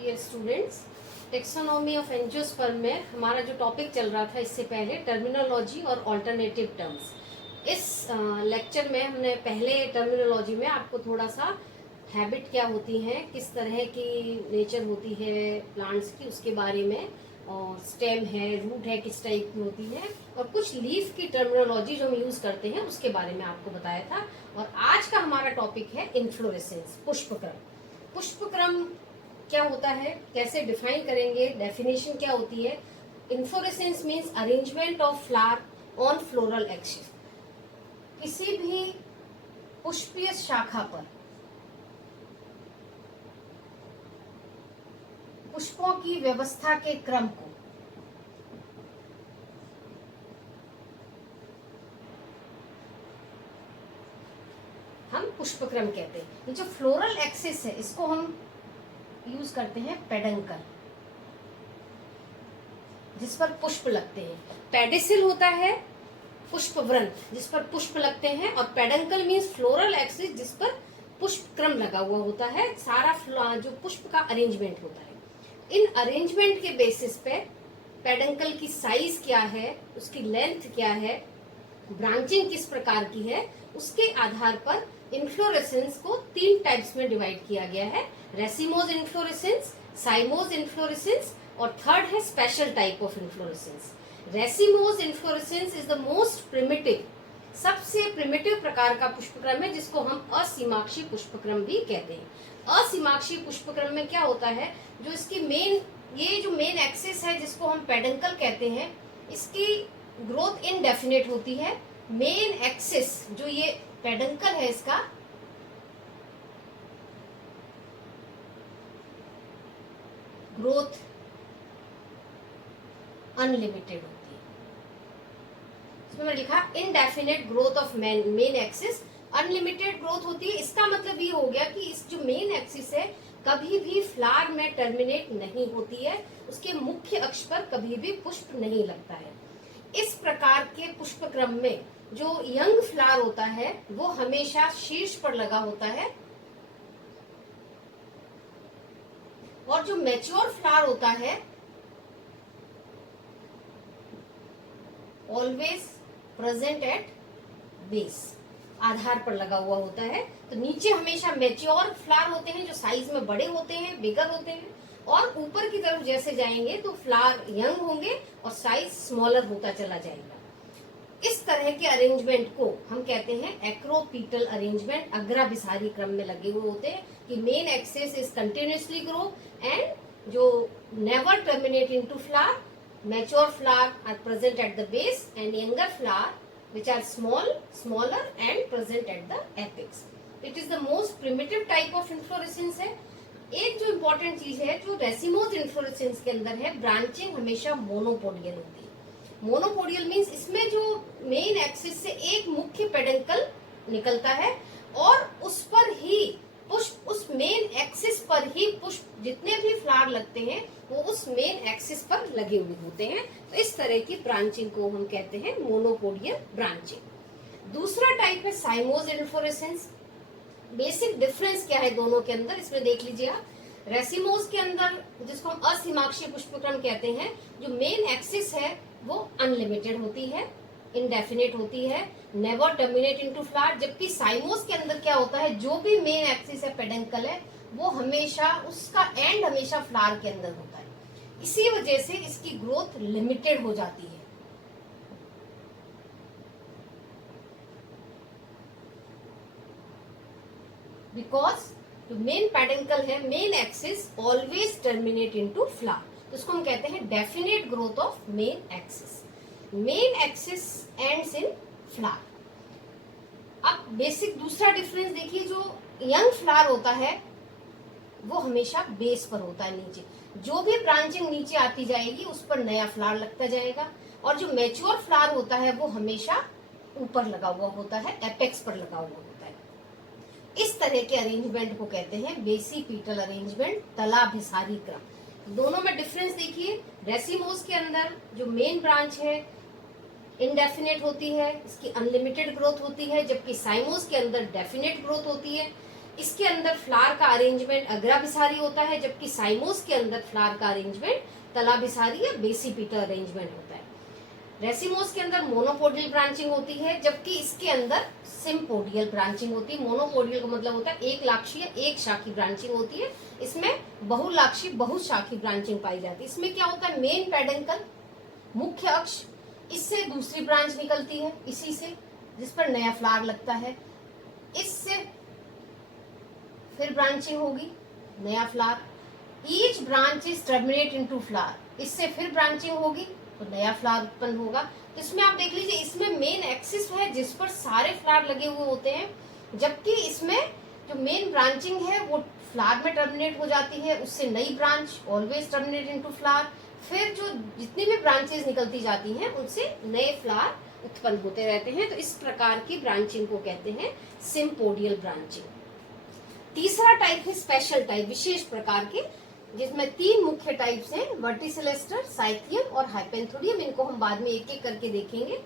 Dear students, taxonomy of angiosperm में हमारा जो टॉपिक चल रहा था इससे पहले टर्मिनोलॉजी और ऑल्टरनेटिव टर्म्स। इस लेक्चर में हमने पहले टर्मिनोलॉजी में आपको थोड़ा सा हैबिट क्या होती है, किस तरह की नेचर होती है प्लांट्स की उसके बारे में, और स्टेम है, रूट है, किस टाइप की होती है, और कुछ लीफ की टर्मिनोलॉजी जो हम यूज करते हैं उसके बारे में आपको बताया था। और आज का हमारा टॉपिक है इन्फ्लोरेसेंस, पुष्पक्रम। पुष्पक्रम क्या होता है, कैसे डिफाइन करेंगे, डेफिनेशन क्या होती है। Inflorescence means arrangement of flower on floral axis. किसी भी पुष्पीय शाखा पर पुष्पों की व्यवस्था के क्रम को हम पुष्पक्रम कहते हैं। ये जो फ्लोरल एक्सिस है इसको हम यूज करते हैं पेडंकल, जिस पर पुष्प लगते हैं। पेडिसिल होता है पुष्पवृंत जिस पर पुष्प लगते हैं, और पेडंकल मीन्स फ्लोरल एक्सिस जिस पर पुष्पक्रम लगा हुआ होता है। सारा जो पुष्प का अरेंजमेंट होता है, इन अरेंजमेंट के बेसिस पे पेडंकल की साइज क्या है, उसकी लेंथ क्या है, ब्रांचिंग किस प्रकार की है, उसके आधार पर इन्फ्लोरेसेंस को 3 टाइप्स में डिवाइड किया गया है। रेसिमोज इन्फ्लोरेसेंस, साइमोज इन्फ्लोरेसेंस, और थर्ड है special type of inflorescence. Racemose inflorescence is the most primitive, सबसे प्रिमिटिव प्रकार का पुष्पक्रम है, जिसको हम असीमाक्षी पुष्पक्रम भी कहते हैं। असीमाक्षी पुष्पक्रम में क्या होता है, जो इसकी ये जो मेन एक्सिस है जिसको हम पेडंकल कहते हैं, इसकी ग्रोथ इनडेफिनेट होती है। मेन एक्सिस जो ये पेडंकल है इसका ग्रोथ अनलिमिटेड होती है। इसमें मैंने लिखा indefinite growth of main axis, unlimited growth होती है। इसका मतलब ये हो गया कि इस जो मेन एक्सिस है कभी भी फ्लावर में टर्मिनेट नहीं होती है, उसके मुख्य अक्ष पर कभी भी पुष्प नहीं लगता है। इस प्रकार के पुष्पक्रम में जो यंग फ्लावर होता है वो हमेशा शीर्ष पर लगा होता है, और जो मैच्योर फ्लावर होता है ऑलवेज प्रेजेंट एट बेस, आधार पर लगा हुआ होता है। तो नीचे हमेशा मैच्योर फ्लावर होते हैं जो साइज में बड़े होते हैं, बिगर होते हैं, और ऊपर की तरफ जैसे जाएंगे तो फ्लावर यंग होंगे और साइज स्मॉलर होता चला जाएगा। इस तरह के अरेंजमेंट को हम कहते हैं एक्रोपीटल अरेंजमेंट। अग्राभिसारी क्रम में लगे हुए होते हैं कि main axis is continuously grow and जो never terminate into flower, mature flower are present at the base and younger flower which are smaller and present at the apex. It is the most primitive type of inflorescence है। एक जो important चीज है जो racemose inflorescence के अंदर है, branching हमेशा मोनोपोडियल होती है। मोनोपोडियल मीन्स इसमें जो मेन एक्सिस से एक मुख्य पेडंकल निकलता है और उस पर ही पुष्प, उस मेन एक्सिस पर ही पुष्प जितने भी फ्लावर लगते हैं वो उस मेन एक्सिस पर लगे हुए होते हैं। तो इस तरह की ब्रांचिंग को हम कहते हैं मोनोपोडियल ब्रांचिंग। दूसरा टाइप है साइमोज इन्फ्लोरेसेंस। बेसिक डिफरेंस क्या है दोनों के अंदर, इसमें देख लीजिए आप। रेसिमोज के अंदर जिसको हम असीमाक्षीय पुष्पक्रम कहते हैं, जो मेन एक्सिस है वो अनलिमिटेड होती है, इनडेफिनेट होती है, नेवर टर्मिनेट इनटू फ्लावर। जबकि साइमोस के अंदर क्या होता है, जो भी मेन एक्सिस है पेडंकल है वो हमेशा उसका एंड हमेशा फ्लावर के अंदर होता है। इसी वजह से इसकी ग्रोथ लिमिटेड हो जाती है। बिकॉज जो मेन पेडंकल है, main axis always terminate into flower, तो उसको हम कहते हैं definite growth of main axis. Main axis ends in flower. अब बेसिक दूसरा डिफरेंस देखिए, जो यंग फ्लावर होता है वो हमेशा बेस पर होता है, नीचे। जो भी ब्रांचिंग नीचे आती जाएगी उस पर नया फ्लावर लगता जाएगा, और जो मैच्योर फ्लावर होता है वो हमेशा ऊपर लगा हुआ होता है, एपेक्स पर लगा हुआ होता है। इस तरह के अरेंजमेंट को कहते हैं बेसिपीटल अरेंजमेंट, तलाभिसारी क्रम। दोनों में डिफरेंस देखिए। रेसिमोस के अंदर जो मेन ब्रांच है इनडेफिनेट होती है, इसकी अनलिमिटेड ग्रोथ होती है, जबकि साइमोस के अंदर डेफिनेट ग्रोथ होती है। इसके अंदर फ्लावर का अरेंजमेंट अग्राभिसारी होता है, जबकि साइमोस के अंदर फ्लावर का अरेंजमेंट तलाभिसारी या बेसिपिटल अरेंजमेंट होता है। रेसिमोस के अंदर मोनोपोडियल ब्रांचिंग होती है, जबकि इसके अंदर सिम्पोडियल ब्रांचिंग होती है। मोनोपोडियल का मतलब होता है एक लाक्षी या एक शाखी ब्रांचिंग होती है, इसमें बहुलाक्षी बहुशाखी ब्रांचिंग पाई जाती है। इसमें क्या होता है, मेन पेडंकल मुख्य अक्ष, इससे दूसरी ब्रांच निकलती है इसी से, जिस पर नया फ्लावर लगता है, इससे फिर ब्रांचिंग होगी, नया flower, each branch is terminate into flower, इससे फिर ब्रांचिंग होगी तो नया फ्लावर उत्पन्न होगा। तो इसमें आप देख लीजिए, इसमें मेन एक्सिस है जिस पर सारे फ्लावर लगे हुए होते हैं, जबकि इसमें जो मेन ब्रांचिंग है वो फ्लावर में टर्मिनेट हो जाती है, उससे नई branch always terminate into flower, फिर जो जितनी भी ब्रांचेस निकलती जाती हैं उनसे नए फ्लावर उत्पन्न होते रहते हैं। तो इस प्रकार की ब्रांचिंग को कहते हैं सिम्पोडियल ब्रांचिंग। तीसरा टाइप है स्पेशल टाइप, विशेष प्रकार के, जिसमें 3 मुख्य टाइप्स हैं, वर्टिसिलेस्टर, साइथियम और हाइपेंथोडियम। इनको हम बाद में एक एक करके देखेंगे।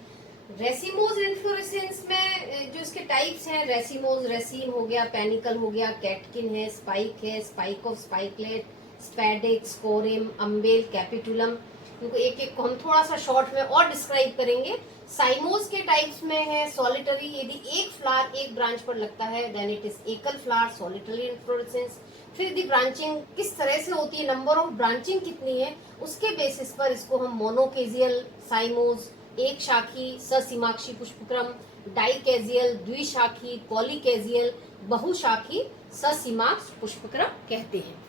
रेसिमोज इन्फ्लोरेसेंस में जो इसके टाइप्स हैं, रेसिमोज, रेसिन हो गया, पेनिकल हो गया, कैटकिन है, spike of spikelet, spadix, corymb, humble, capitulum. इनको एक एक को हम थोड़ा सा शॉर्ट में और डिस्क्राइब करेंगे। साइमोज के टाइप्स में है सॉलिटरी, यदि एक फ्लावर एक ब्रांच पर लगता है देन इट इज एकल फ्लावर, सॉलिटरी इन्फ्लोरेसेंस। फिर यदि ब्रांचिंग किस तरह से होती है, नंबर ऑफ ब्रांचिंग कितनी है, उसके बेसिस पर इसको हम मोनोकेजियल साइमोज, एक शाखी ससीमाक्षी पुष्पक्रम, डाइकेजियल द्विशाखी, पॉलीकेजियल बहुशाखी ससीमाक्ष पुष्पक्रम कहते हैं।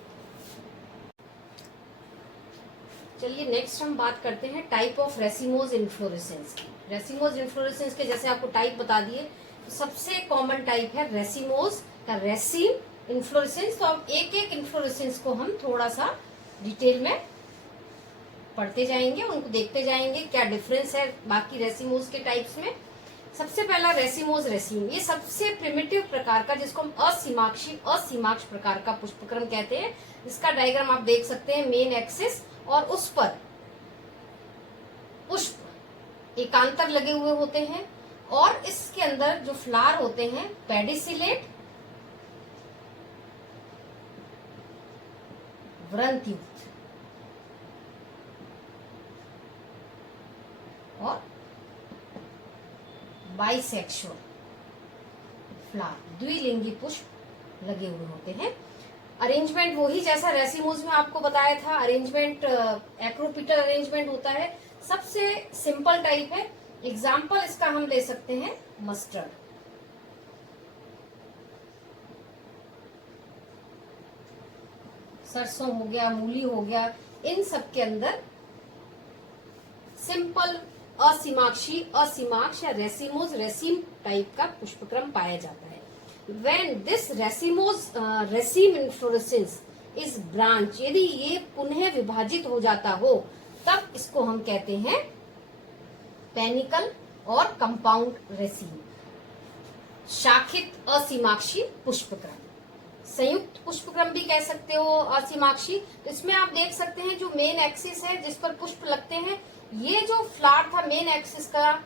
चलिए नेक्स्ट हम बात करते हैं टाइप ऑफ रेसिमोज इन्फ्लोरेसेंस की। रेसिमोज इन्फ्लोरेसेंस के जैसे आपको टाइप बता दिए, तो सबसे कॉमन टाइप है रेसिमोज का रेसिन इन्फ्लोरेसेंस। तो अब एक एक इन्फ्लोरेसेंस को हम थोड़ा सा डिटेल में पढ़ते जाएंगे, उनको देखते जाएंगे क्या डिफरेंस है बाकी रेसिमोज के टाइप्स में। सबसे पहला रेसिमोज रेसिन, ये सबसे प्रिमिटिव प्रकार का, जिसको हम असीमाक्ष प्रकार का पुष्पक्रम कहते हैं। इसका डायग्राम आप देख सकते हैं, मेन एक्सिस और उस पर पुष्प एकांतर लगे हुए होते हैं, और इसके अंदर जो फ्लावर होते हैं पेडिसिलेट, व्रंतयुक्त और बाइसेक्सुअल फ्लावर, द्विलिंगी पुष्प लगे हुए होते हैं। अरेंजमेंट वही जैसा रेसिमोज में आपको बताया था, अरेंजमेंट एक्रोपिटल अरेंजमेंट होता है, सबसे सिंपल टाइप है। एग्जाम्पल इसका हम ले सकते हैं मस्टर्ड, सरसों हो गया, मूली हो गया, इन सब के अंदर सिंपल असीमाक्ष या रेसिमोज रेसिम टाइप का पुष्पक्रम पाया जाता है। When this रेसिम इन्फ्लोरेसेंस इस ब्रांच, यदि ये पुनः विभाजित हो जाता हो, तब इसको हम कहते हैं पेनिकल और कंपाउंड रेसिम। शाखित असीमाक्षी पुष्पक्रम, संयुक्त पुष्पक्रम भी कह सकते हो असीमाक्षी। तो इसमें आप देख सकते हैं जो मेन एक्सिस है जिस पर पुष्प लगते हैं, ये जो फ्लावर था मेन एक्सिस का,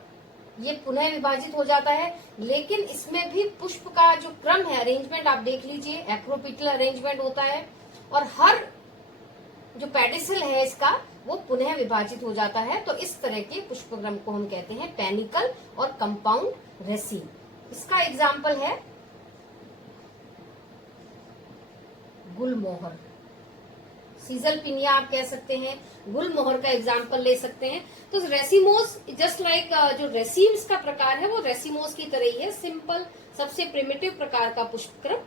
ये पुनः विभाजित हो जाता है, लेकिन इसमें भी पुष्प का जो क्रम है, अरेंजमेंट आप देख लीजिए, एक्रोपिटल अरेंजमेंट होता है, और हर जो पेडिसल है इसका वो पुनः विभाजित हो जाता है। तो इस तरह के पुष्पक्रम को हम कहते हैं पेनिकल और कंपाउंड रेसिम। इसका एग्जाम्पल है गुलमोहर, सीजल पिनिया आप कह सकते हैं, गुलमोहर का एग्जाम्पल ले सकते हैं। तो रेसिमोज जस्ट लाइक जो रेसिम इसका प्रकार है वो रेसिमोज की तरह ही है, सिंपल सबसे प्रिमिटिव प्रकार का पुष्पक्रम,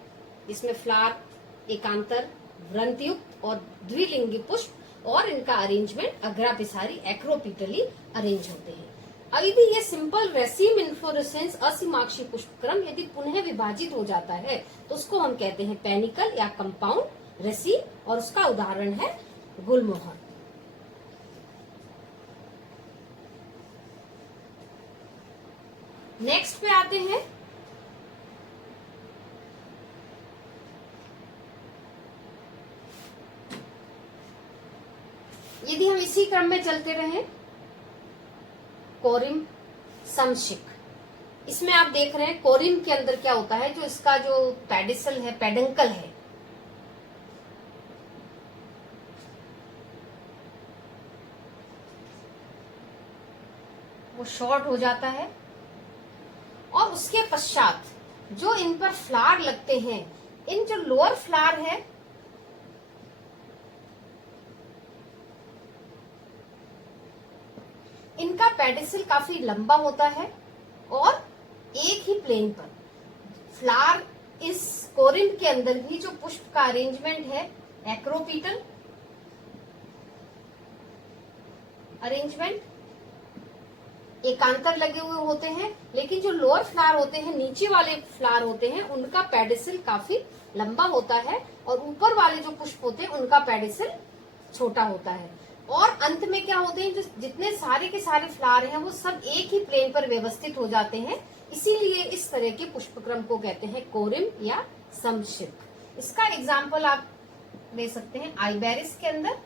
इसमें फ्लावर एकांतर, व्रंतयुक्त और द्विलिंगी पुष्प, और इनका अरेंजमेंट अग्रापिसारी एक्रोपिटली अरेंज होते हैं। अब यदि ये सिंपल रेसिम इन्फ्लोरेसेंस असीमाक्षी पुष्पक्रम यदि पुनः विभाजित हो जाता है तो उसको हम कहते हैं पेनिकल या कंपाउंड रेसिम, और उसका उदाहरण है गुलमोहर। नेक्स्ट पे आते हैं यदि हम इसी क्रम में चलते रहें, कोरिम समशिक, इसमें आप देख रहे हैं कोरिम के अंदर क्या होता है, जो इसका जो पेडिसल है, पेडंकल है, वो शॉर्ट हो जाता है और उसके पश्चात जो इन पर फ्लावर लगते हैं, इन जो लोअर फ्लावर है इनका पेडिसल काफी लंबा होता है और एक ही प्लेन पर फ्लावर। इस कोरिम के अंदर भी जो पुष्प का अरेंजमेंट है, एक्रोपीटल अरेंजमेंट, एकांतर लगे हुए होते हैं, लेकिन जो लोअर फ्लावर होते हैं, नीचे वाले फ्लावर होते हैं, उनका पेडिसल काफी लंबा होता है और ऊपर वाले जो पुष्प होते हैं उनका पेडिसल छोटा होता है। और अंत में क्या होते हैं, जो जितने सारे के सारे फ्लावर हैं वो सब एक ही प्लेन पर व्यवस्थित हो जाते हैं। इसीलिए इस तरह के पुष्पक्रम को कहते हैं कोरिम या समशीर्ष। इसका एग्जाम्पल आप दे सकते हैं आइबेरिस के अंदर,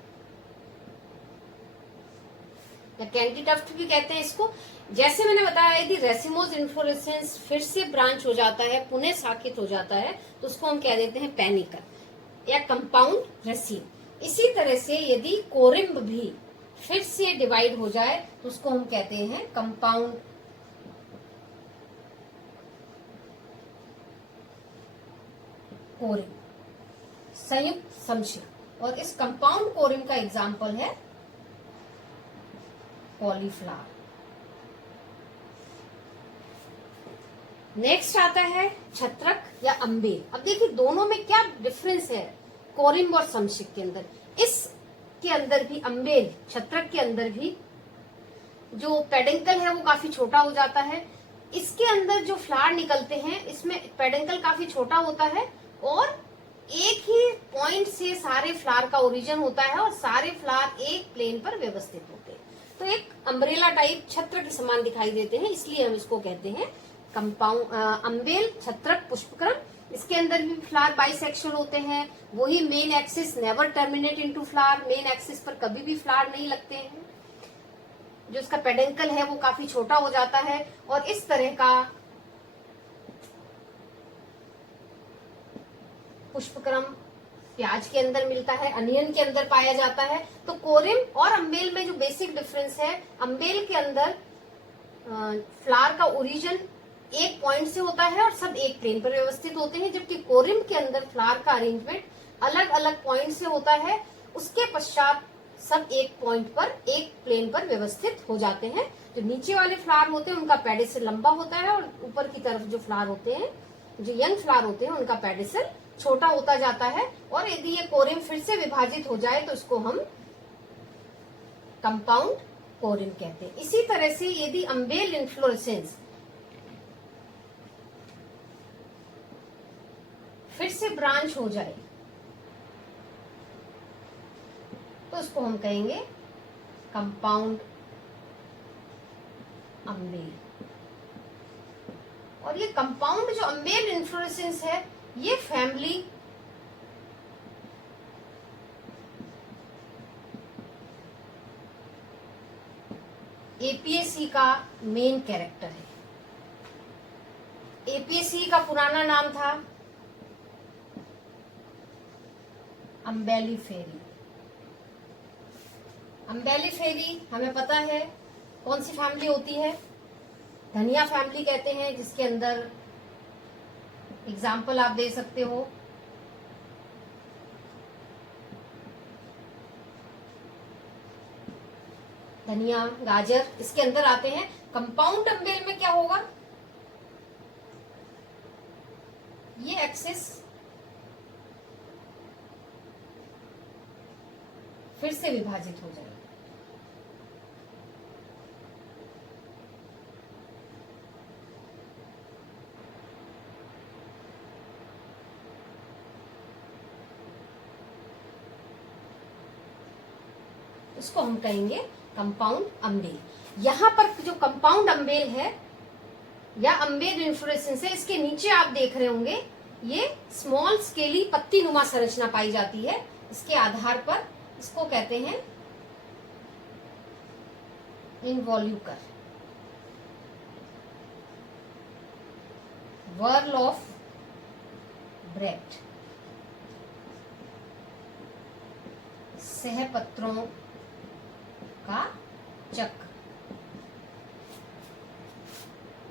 या कैंटीटफ्ट भी कहते हैं इसको। जैसे मैंने बताया, यदि रेसिमोज इन्फ्लोरेसेंस फिर से ब्रांच हो जाता है, पुनः शाखित हो जाता है, तो उसको हम कह देते हैं पेनिकल या कंपाउंड रेसिम। इसी तरह से यदि कोरिम्ब भी फिर से डिवाइड हो जाए तो उसको हम कहते हैं कंपाउंड कोरिम, संयुक्त समशीर। और इस कंपाउंड कोरिम का एग्जाम्पल है कॉलीफ्लावर। नेक्स्ट आता है छत्रक या अम्बेल। अब देखिए दोनों में क्या डिफरेंस है कोरिम और समशीर के अंदर। इसके अंदर भी अम्बेल, छत्रक के अंदर भी जो पेडंकल है वो काफी छोटा हो जाता है। इसके अंदर जो फ्लावर निकलते हैं, इसमें पेडंकल काफी छोटा होता है और एक ही पॉइंट से सारे फ्लावर का ओरिजिन होता है और सारे फ्लावर एक प्लेन पर व्यवस्थित होते हैं। तो एक अम्ब्रेला टाइप छत्र के समान दिखाई देते हैं, इसलिए हम इसको कहते हैं कंपाउंड अम्बेल छत्रक पुष्पक्रम। इसके अंदर भी फ्लावर बाइसेक्शुअल होते हैं। वही main axis never terminate into flower, main axis पर कभी भी फ्लावर नहीं लगते हैं। जो इसका पेडंकल है वो काफी छोटा हो जाता है और इस तरह का पुष्पक्रम प्याज के अंदर मिलता है, अनियन के अंदर पाया जाता है। तो कोरिम और अम्बेल में जो बेसिक डिफरेंस है, अम्बेल के अंदर फ्लावर का ओरिजिन एक पॉइंट से होता है और सब एक प्लेन पर व्यवस्थित होते हैं, जबकि कोरिम के अंदर फ्लावर का अरेंजमेंट अलग अलग पॉइंट से होता है। उसके पश्चात सब एक पॉइंट पर, एक प्लेन पर व्यवस्थित हो जाते हैं। जो नीचे वाले फ्लावर होते हैं उनका पेडिसल लंबा होता है और ऊपर की तरफ जो फ्लावर होते हैं, जो यंग फ्लावर होते हैं, उनका पेडिसल छोटा होता जाता है। और यदि ये कोरिम फिर से विभाजित हो जाए तो इसको हम कंपाउंड कोरिम कहते हैं। इसी तरह से यदि अम्बेल इन्फ्लोरेसेंस फिर से ब्रांच हो जाए तो उसको हम कहेंगे कंपाउंड अम्बेल। और ये कंपाउंड जो अम्बेल इन्फ्लोरेसेंस है, ये फैमिली एपीएसी का मेन कैरेक्टर है। एपीएसी का पुराना नाम था अम्बेलिफेरी। अम्बेलिफेरी हमें पता है कौन सी फैमिली होती है, धनिया फैमिली कहते हैं, जिसके अंदर एग्जाम्पल आप दे सकते हो धनिया, गाजर, इसके अंदर आते हैं। कंपाउंड अम्बेल में क्या होगा, ये एक्सिस फिर से विभाजित हो जाएगा। इसको हम कहेंगे कंपाउंड अम्बेल। यहां पर जो कंपाउंड अम्बेल है या अम्बेल इन्फ्लोरेसेंस है, इसके नीचे आप देख रहे होंगे ये स्मॉल स्केली पत्ती नुमा संरचना पाई जाती है। इसके आधार पर इसको कहते हैं इनवॉल्यूकर। वर्ल ऑफ ब्रेक्ट, सहपत्रों का चक्र।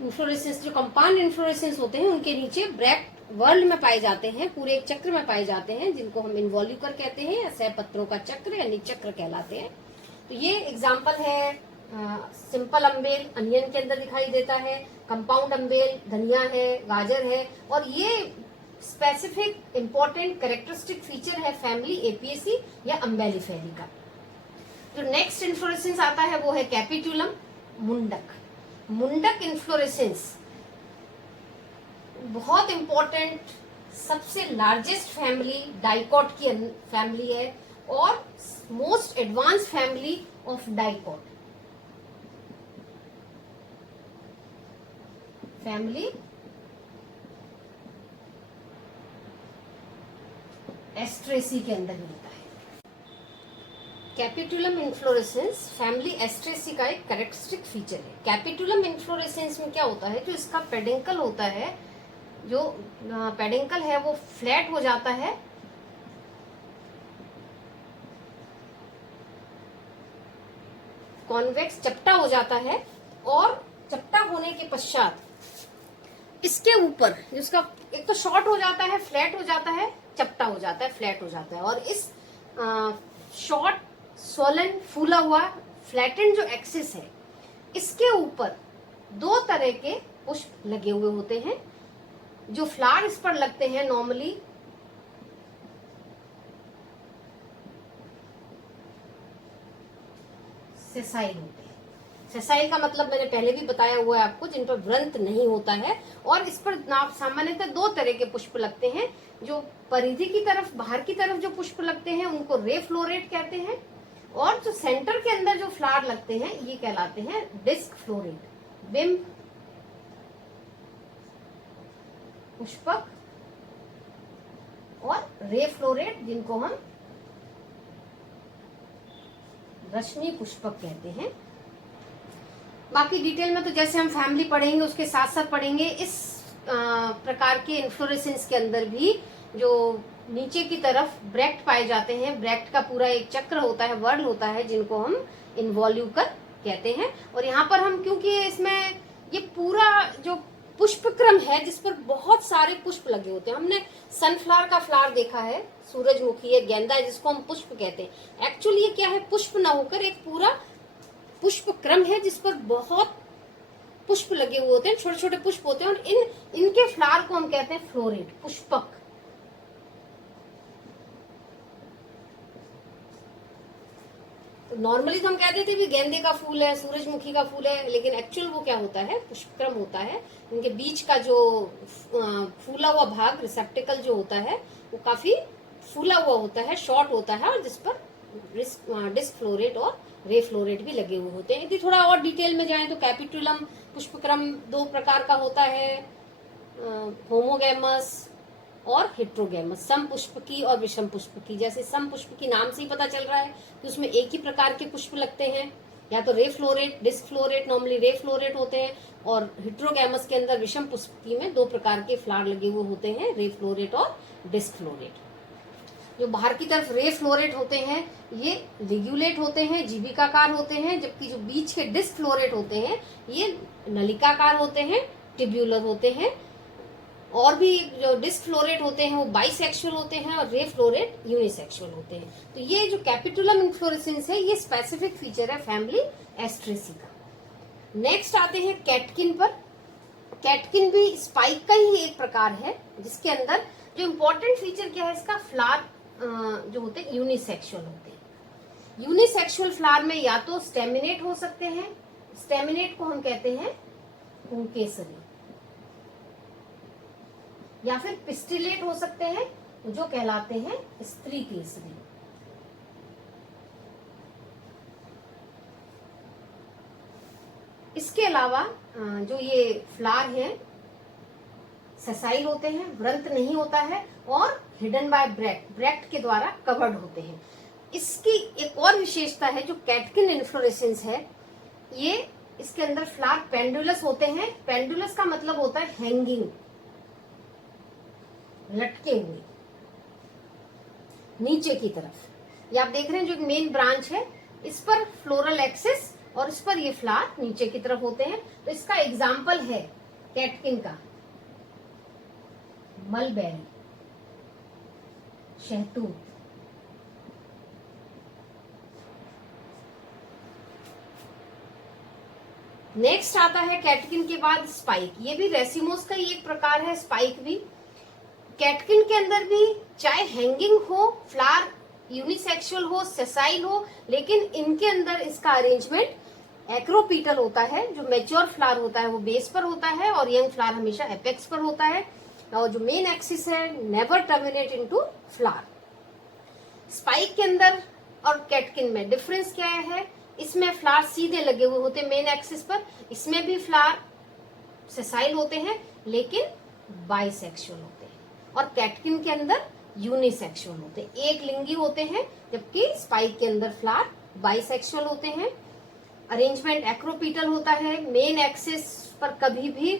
इन्फ्लोरेसेंस, जो कंपाउंड इन्फ्लोरेसेंस होते हैं उनके नीचे ब्रेक्ट वर्ल्ड में पाए जाते हैं, पूरे एक चक्र में पाए जाते हैं, जिनको हम इन्वॉल्यूकर कहते हैं या सहपत्रों का चक्र यानी चक्र कहलाते हैं। तो ये एग्जाम्पल है, सिंपल अम्बेल अनियन के अंदर दिखाई देता है, कंपाउंड अम्बेल धनिया है, गाजर है, और ये स्पेसिफिक इंपॉर्टेंट कैरेक्टरिस्टिक फीचर है फैमिली एपियेसी या अम्बेलिफेरी का। जो नेक्स्ट इन्फ्लोरेसेंस आता है वो है कैपिटुलम, मुंडक। मुंडक इन्फ्लोरेसेंस बहुत इंपॉर्टेंट, सबसे लार्जेस्ट फैमिली डाइकॉट की फैमिली है और most advance family of dicot, family Asteraceae के अंदर मिलता है। कैपिटुलम इन्फ्लोरेसेंस फैमिली एस्ट्रेसी का एक कैरेक्टरिस्टिक फीचर है। कैपिटुलम इन्फ्लोरेसेंस में क्या होता है, जो इसका पेडिंकल होता है, जो पेडिंकल है वो फ्लैट हो जाता है, कॉन्वेक्स चपटा हो जाता है, और चपटा होने के पश्चात इसके ऊपर जिसका एक तो शॉर्ट हो जाता है, फ्लैट हो जाता है, चपटा हो जाता है, फ्लैट हो जाता है, और इस शॉर्ट स्वोलन फूला हुआ फ्लैटेंड जो एक्सिस है इसके ऊपर दो तरह के पुष्प लगे हुए होते हैं। जो फ्लावर इस पर लगते हैं नॉर्मली सेसाइल होते हैं। सेसाइल का मतलब मैंने पहले भी बताया हुआ है आपको, जिन पर व्रंत नहीं होता है, और इस पर सामान्यतः दो तरह के पुष्प लगते हैं। जो परिधि की तरफ, बाहर की तरफ जो पुष्प लगते हैं उनको रे फ्लोरेट कहते हैं, और जो सेंटर के अंदर जो फ्लावर लगते हैं ये कहलाते हैं डिस्क फ्लोरेट, बिंब पुष्पक, और रे फ्लोरेट जिनको हम रश्मि पुष्पक कहते हैं। बाकी डिटेल में तो जैसे हम फैमिली पढ़ेंगे उसके साथ साथ पढ़ेंगे, इस प्रकार के इन्फ्लोरेसेंस के अंदर भी जो नीचे की तरफ ब्रेक्ट पाए जाते हैं, ब्रेक्ट का पूरा एक चक्र होता है, वर्ल होता है, जिनको हम इन्वॉल्यूकर कहते हैं। और यहाँ पर हम, क्योंकि इसमें ये पूरा जो पुष्प क्रम है जिस पर बहुत सारे पुष्प लगे होते हैं, हमने सनफ्लावर का फ्लावर देखा है, सूरजमुखी है, गेंदा है, जिसको हम पुष्प कहते हैं। एक्चुअली ये क्या है, पुष्प न होकर एक पूरा पुष्प क्रम है जिस पर बहुत पुष्प लगे हुए होते हैं, छोटे छोटे पुष्प होते हैं, और इनके फ्लावर को हम कहते हैं फ्लोरेट, पुष्पक। तो नॉर्मली तो हम कहते थे भी गेंदे का फूल है, सूरजमुखी का फूल है, लेकिन एक्चुअल वो क्या होता है, पुष्पक्रम होता है। इनके बीच का जो फूला हुआ भाग, रिसेप्टिकल जो होता है, वो काफी फूला हुआ होता है, शॉर्ट होता है, और जिस पर डिस्क फ्लोरेट और रे फ्लोरेट भी लगे हुए होते हैं। यदि थोड़ा और डिटेल में जाएं तो कैपिटुलम पुष्पक्रम दो प्रकार का होता है, होमोगैमस और हेट्रोगैमस, सम पुष्पकी और विषम पुष्पकी। जैसे सम पुष्पकी नाम से ही पता चल रहा है कि उसमें एक ही प्रकार के पुष्प लगते हैं, या तो ray floret, disc floret, normally ray floret होते हैं, और हेट्रोगैमस के अंदर विषम पुष्पकी में दो प्रकार के फ्लावर लगे हुए होते हैं, रे फ्लोरेट और डिस्क फ्लोरेट। जो बाहर की तरफ रे फ्लोरेट होते हैं ये लिग्यूलेट होते हैं, जीविकाकार होते हैं, जबकि जो बीच के डिस्क फ्लोरेट होते हैं ये नलिकाकार होते हैं, ट्यूब्यूलर होते हैं। और भी जो डिस्क फ्लोरेट होते हैं वो बाइसेक्सुअल होते हैं, और रे फ्लोरेट यूनिसेक्सुअल होते हैं। तो ये जो कैपिटुलम इन्फ्लोरेसेंस है ये स्पेसिफिक फीचर है फैमिली एस्ट्रेसी का। नेक्स्ट आते हैं कैटकिन पर। कैटकिन भी स्पाइक का ही एक प्रकार है, जिसके अंदर जो इम्पोर्टेंट फीचर क्या है, इसका फ्लावर जो होते हैं यूनिसेक्सुअल होते हैं। यूनिसेक्सुअल फ्लावर में या तो स्टेमिनेट हो सकते हैं, स्टेमिनेट को हम कहते हैं पुंकेसरी, या फिर पिस्टिलेट हो सकते हैं जो कहलाते हैं स्त्री केसरी। इसके अलावा जो ये फ्लावर है सेसाइल होते हैं, व्रंत नहीं होता है, और हिडन बाय ब्रेक्ट, ब्रेक्ट के द्वारा कवर्ड होते हैं। इसकी एक और विशेषता है जो कैटकिन इन्फ्लोरेसेंस है, ये इसके अंदर फ्लावर पेंडुलस होते हैं। पेंडुलस का मतलब होता है हैंगिंग, लटके हुए नीचे की तरफ। ये आप देख रहे हैं जो मेन ब्रांच है, इस पर फ्लोरल एक्सिस और इस पर ये फ्लावर नीचे की तरफ होते हैं। तो इसका एग्जाम्पल है कैटकिन का मलबेरी, शहतूत। नेक्स्ट आता है कैटकिन के बाद स्पाइक। ये भी रेसिमोस का ही एक प्रकार है, स्पाइक भी। कैटकिन के अंदर भी चाहे हैंगिंग हो, फ्लावर यूनिसेक्सुअल हो, सेसाइल हो, लेकिन इनके अंदर इसका अरेंजमेंट एक्रोपीटल होता है। जो मैच्योर फ्लावर होता है वो बेस पर होता है और यंग फ्लावर हमेशा एपेक्स पर होता है। और जो मेन एक्सिस है never terminate into flower. Spike के अंदर और कैटकिन में डिफरेंस क्या है? इसमें फ्लावर सीधे लगे हुए होते हैं मेन एक्सिस पर, इसमें भी फ्लावर सेसाइल होते हैं लेकिन बाइसेक्सुअल होते हैं। और कैटकिन के अंदर यूनिसेक्सुअल होते हैं, एक लिंगी होते हैं, जबकि स्पाइक के अंदर फ्लावर बाइसेक्सुअल होते हैं। अरेंजमेंट एक्रोपीटल होता है, मेन एक्सिस पर कभी भी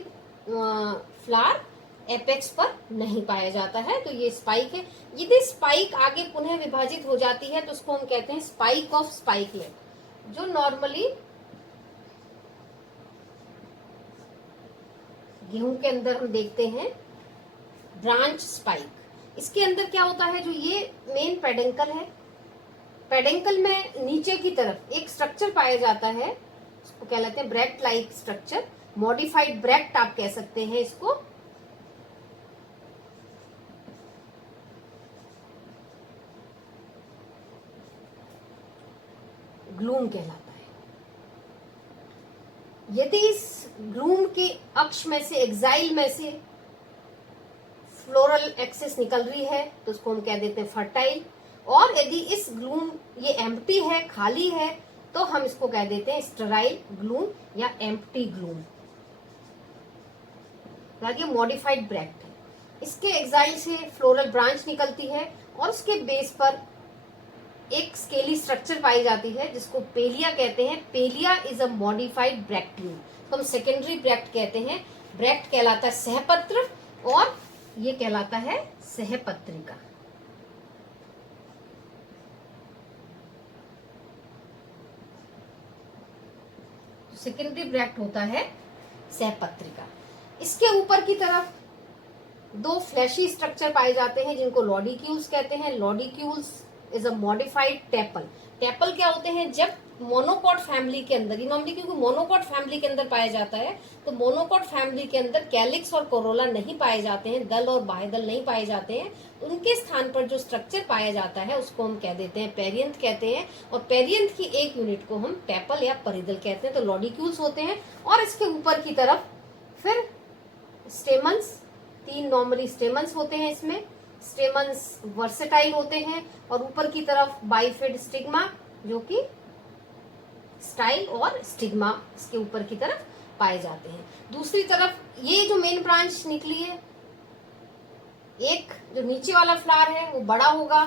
फ्लावर एपेक्स पर नहीं पाया जाता है। तो ये स्पाइक है। यदि स्पाइक आगे पुनः विभाजित हो जाती है तो उसको हम कहते हैं स्पाइक ऑफ स्पाइकलेट, जो नॉर्मली गेहूं के अंदर हम देखते हैं ब्रांच स्पाइक। इसके अंदर क्या होता है, जो ये मेन पेडेंकल है, पेडेंकल में नीचे की तरफ एक स्ट्रक्चर पाया जाता है, इसको कहलाते हैं bract like structure, modified bract आप कह सकते हैं इसको। ग्लूम कहलाता है। यदि इस ग्लूम के अक्ष में से, एक्साइल में से फ्लोरल एक्सिस निकल रही है तो उसको हम कह देते हैं फर्टाइल। और यदि इस ग्लूम ये एम्प्टी है, खाली है, तो हम इसको कह देते हैं स्टेराइल ग्लूम या एम्प्टी ग्लूम। ये मॉडिफाइड ब्रैक्ट है। इसके एक्साइल से फ्लोरल ब्रांच निकलती है और उसके बेस पर एक स्केली स्ट्रक्चर पाई जाती है जिसको पेलिया कहते हैं। पेलिया इज अ मॉडिफाइड ब्रैक्टियम, तो हम सेकेंडरी ब्रैक्ट कहते हैं। ब्रैक्ट कहलाता है सहपत्र और ये कहलाता है सहपत्रिका। सेकेंडरी ब्रैक्ट होता है सहपत्रिका। इसके ऊपर की तरफ दो फ्लैशी स्ट्रक्चर पाए जाते हैं जिनको लॉडिक्यूल्स कहते हैं। Lodicules is a modified tepal. Tepal क्या होते हैं? जब मोनोकॉट फैमिली के अंदर, नॉर्मली क्योंकि मोनोकॉट फैमिली के अंदर पाया जाता है, तो मोनोकॉट फैमिली के अंदर कैलिक्स और कोरोला नहीं पाए जाते हैं, दल और बाह्यदल नहीं पाए जाते हैं। उनके स्थान पर जो स्ट्रक्चर पाया जाता है उसको हम कह देते हैं पेरियंथ कहते हैं। और पेरियंथ की एक यूनिट को हम टेपल या परिदल कहते हैं। तो लॉडिक्यूल्स होते हैं और इसके ऊपर की तरफ फिर स्टेमन्स, 3 नॉर्मली स्टेमन्स होते हैं इसमें। स्टेमन्स वर्सेटाइल होते हैं और ऊपर की तरफ बाइफिड स्टिग्मा, जो कि स्टाइल और स्टिग्मा इसके ऊपर की तरफ पाए जाते हैं। दूसरी तरफ ये जो मेन ब्रांच निकली है, एक जो नीचे वाला फ्लावर है वो बड़ा होगा,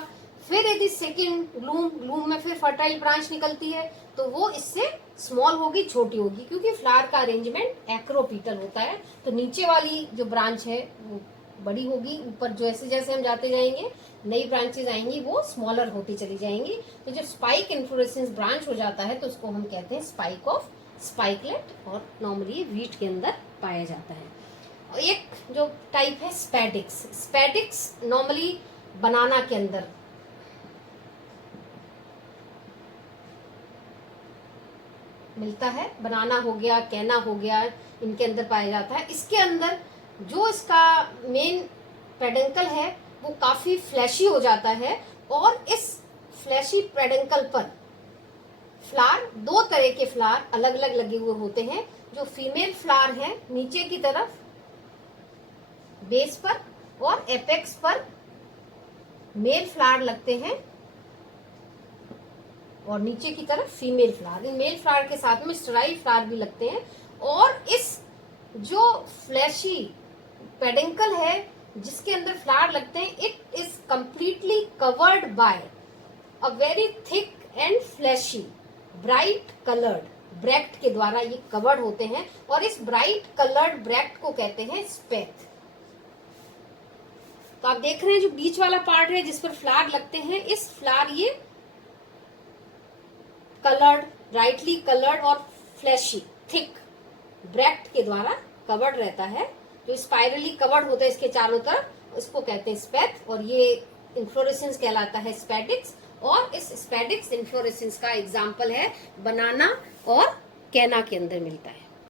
फिर यदि सेकंड ग्लूम में फिर फर्टाइल ब्रांच निकलती है तो वो इससे स्मॉल होगी, छोटी होगी, क्योंकि फ्लावर का अरेंजमेंट एक्रोपीटल होता है। तो नीचे वाली जो ब्रांच है वो बड़ी होगी, ऊपर जैसे जैसे हम जाते जाएंगे नई ब्रांचेज आएंगी वो स्मॉलर होती चली जाएंगी। तो जब स्पाइक इन्फ्लोरेसेंस ब्रांच हो जाता है तो उसको हम कहते हैं स्पाइक ऑफ स्पाइकलेट और नॉर्मली वीट के अंदर पाया जाता है। और एक जो टाइप है स्पैडिक्स। स्पैडिक्स नॉर्मली बनाना के अंदर मिलता है, बनाना हो गया, कैना हो गया, इनके अंदर पाया जाता है। इसके अंदर जो इसका मेन पेडेंकल है वो काफी फ्लैशी हो जाता है और इस फ्लैशी पेडेंकल पर फ्लावर, 2 तरह के फ्लावर अलग अलग लगे हुए होते हैं। जो फीमेल फ्लावर है नीचे की तरफ बेस पर और एपेक्स पर मेल फ्लावर लगते हैं और नीचे की तरफ female flower. In male flower के साथ में स्टेराइल फ्लावर भी लगते हैं। और इस जो फ्लैशी पेडेंकल है जिसके अंदर फ्लावर लगते हैं, it is completely covered by a very thick and fleshy bright coloured bract के द्वारा ये कवर्ड होते हैं। और इस ब्राइट कलर्ड ब्रैक्ट को कहते हैं स्पेथ। तो आप देख रहे हैं जो बीच वाला पार्ट है जिस पर फ्लावर लगते हैं, इस फ्लावर ये कलर्ड, ब्राइटली कलर्ड और फ्लैशी थिक ब्रैक्ट के द्वारा कवर्ड रहता है। जो स्पाइरली कवर्ड होता है इसके चारों तरफ, उसको कहते हैं स्पेथ, और ये इन्फ्लोरेसेंस कहलाता है स्पेडिक्स। और इस स्पेडिक्स इन्फ्लोरेसेंस का एग्जाम्पल है बनाना और कैना के अंदर मिलता है।